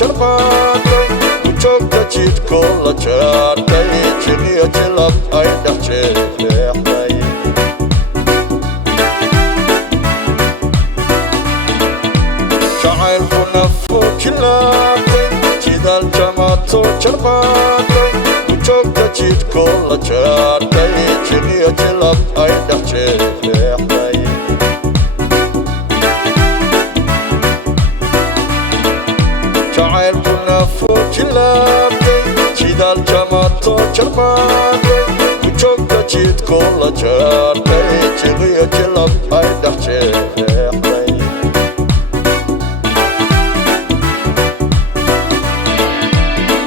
jarmaatay ku joogta jidkoo la jaartay jiriyo jilab ay dhex jeexday jacaylku nafuu jilaabtay jidaal jamaato jarmaatay ku joogta jidkoo la jaartay jiriyo jilab ay dhex jeexday jacaylku nafuu jilaabtay jidaal jamaato jarmaatay ku joogta jidkoo la jaartay jiriyo jilab ay dhex jeexday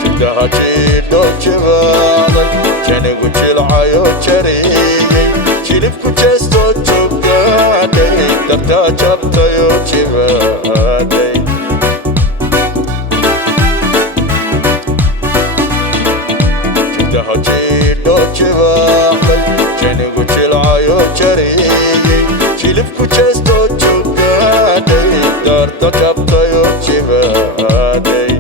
jidhaha jidho jibaaday janigu jilcayo jariyey jilibku jeestoo joogaaday dartaa jabtayoo jibaaday jidhaha jidho jibaaday janigu jilcayo jariyey jilibku jeestoo joogaaday darta jabtayoo jibaaday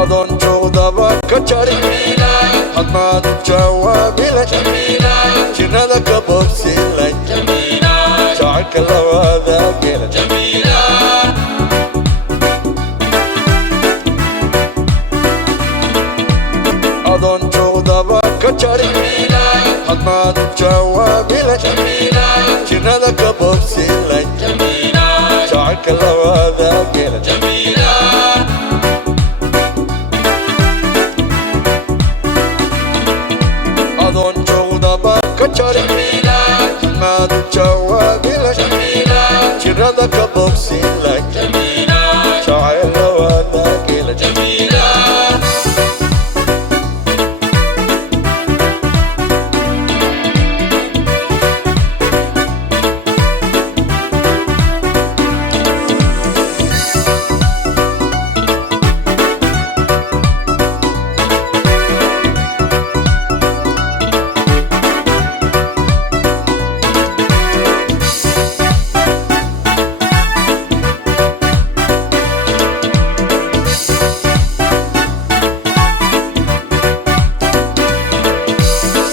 adoon joogdaba ka jarin hadmaad jawaabila jirnada ka bogsilay jacaylka lawaadaagela adoon joogdaba ka jarin hadmaad jawaabila jirnada ka bogsilay jacaylka lawaadaagela adoon joogdaba ka jarin hadmaad jawaabila jirnada ka bogsilay jacayl lawaadaagela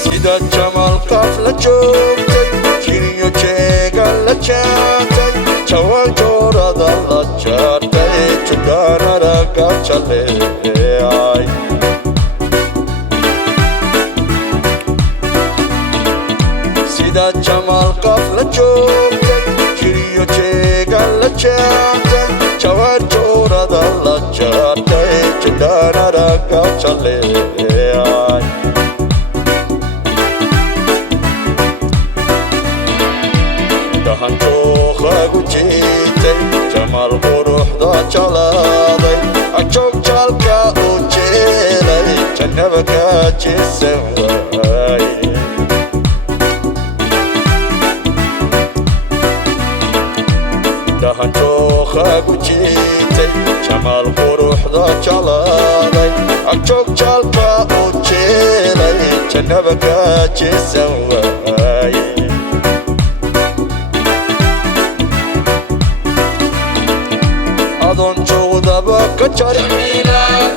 sida jamal qaaf la joogtay jiriyo jeega la jaatay jawaan joorada la jaartay judaanada gabjaleeyay sida jamal qaaf la joogtay jiriyo jeega la jaatay jawaan joorada la jaartay judaanada gabjaleeyay hanjooqagu jiitay jamaal quruxda jalaaday ajoog jaalka u jeelay jannaba ka jisan waay hanjooqagu jiitay jamaal quruxda jalaaday ajoog jaalka u jeelay jannaba ka jisan waay adoon joogdaba ka jarin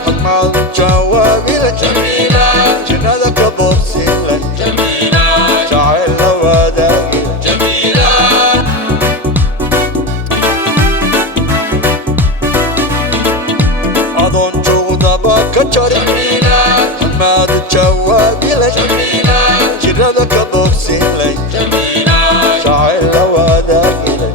hadmaad jawaabila jirnada ka bogsilay jacayl lawaadaagela adoon joogdaba ka jarin hadmaad jawaabila jirnada ka bogsilay jacayl lawaadaagela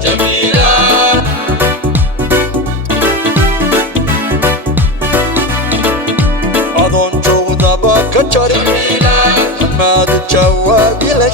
adoon joogdaba ka jarin hadmaad jawaabila